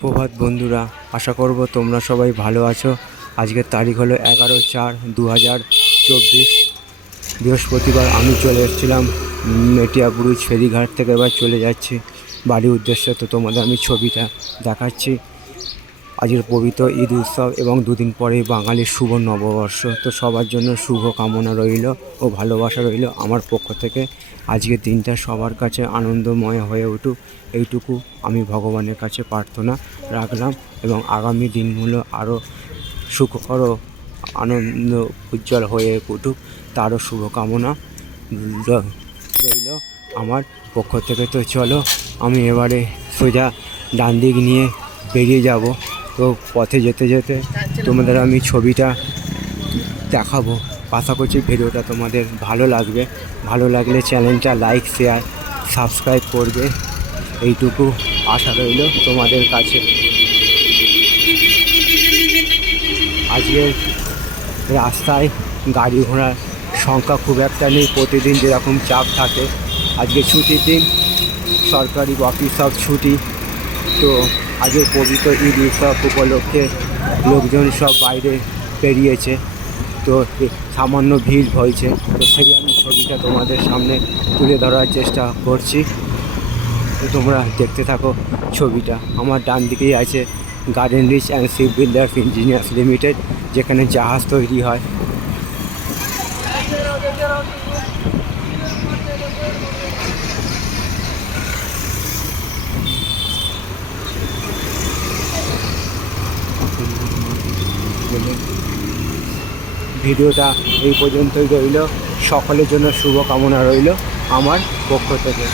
প্রভাত বন্ধুরা, আশা করব তোমরা সবাই ভালো আছো। আজকের তারিখ হলো এগারো চার দু হাজার চব্বিশ। বৃহস্পতিবার আমি চলে এসেছিলাম মেটিয়াবুরুজ ফেরিঘাট থেকে এবার চলে যাচ্ছি। বাড়ির উদ্দেশ্যে তো তোমাদের আমি ছবিটা দেখাচ্ছি। আজকের পবিত্র ঈদ উৎসব এবং দুদিন পরেই বাঙালির শুভ নববর্ষ। তো সবার জন্য শুভ কামনা রইল ও ভালোবাসা রইল আমার পক্ষ থেকে। আজকের দিনটা সবার কাছে আনন্দময় হয়ে উঠুক। এইটুকু আমি ভগবানের কাছে প্রার্থনা রাখলাম এবং আগামী দিনগুলো আরও সুখকর আনন্দ উজ্জ্বল হয়ে উঠুক। তারও শুভকামনা রইল আমার পক্ষ থেকে। তো চলো আমি এবারে সোজা ডান দিক নিয়ে বেরিয়ে যাব। তো পথে যেতে যেতে তোমাদের আমি ছবিটা দেখাবো। আশা করছি ভিডিওটা তোমাদের ভালো লাগবে। ভালো লাগলে চ্যানেলটা লাইক শেয়ার সাবস্ক্রাইব করবে। এইটুকু আশা রইল তোমাদের কাছে। আজকের রাস্তায় গাড়ি ঘোড়ার সংখ্যা খুব একটা নেই। প্রতিদিন যেরকম চাপ থাকে। আজকে ছুটির দিন, সরকারি অফিস সব ছুটি। তো আজকের পবিত্র ঈদ উৎসব উপলক্ষে লোকজন সব বাইরে বেরিয়েছে। তো সামান্য ভিড় হয়েছে। তো সেই আমি ছবিটা তোমাদের সামনে তুলে ধরার চেষ্টা করছি। তো তোমরা দেখতে থাকো ছবিটা। আমার ডান দিকেই আছে garden reach and ship builders engineers limited যেখানে জাহাজ তৈরি হয়। ভিডিওটা এই পর্যন্তই রইল। সকলের জন্য শুভকামনা রইল আমার পক্ষ থেকে।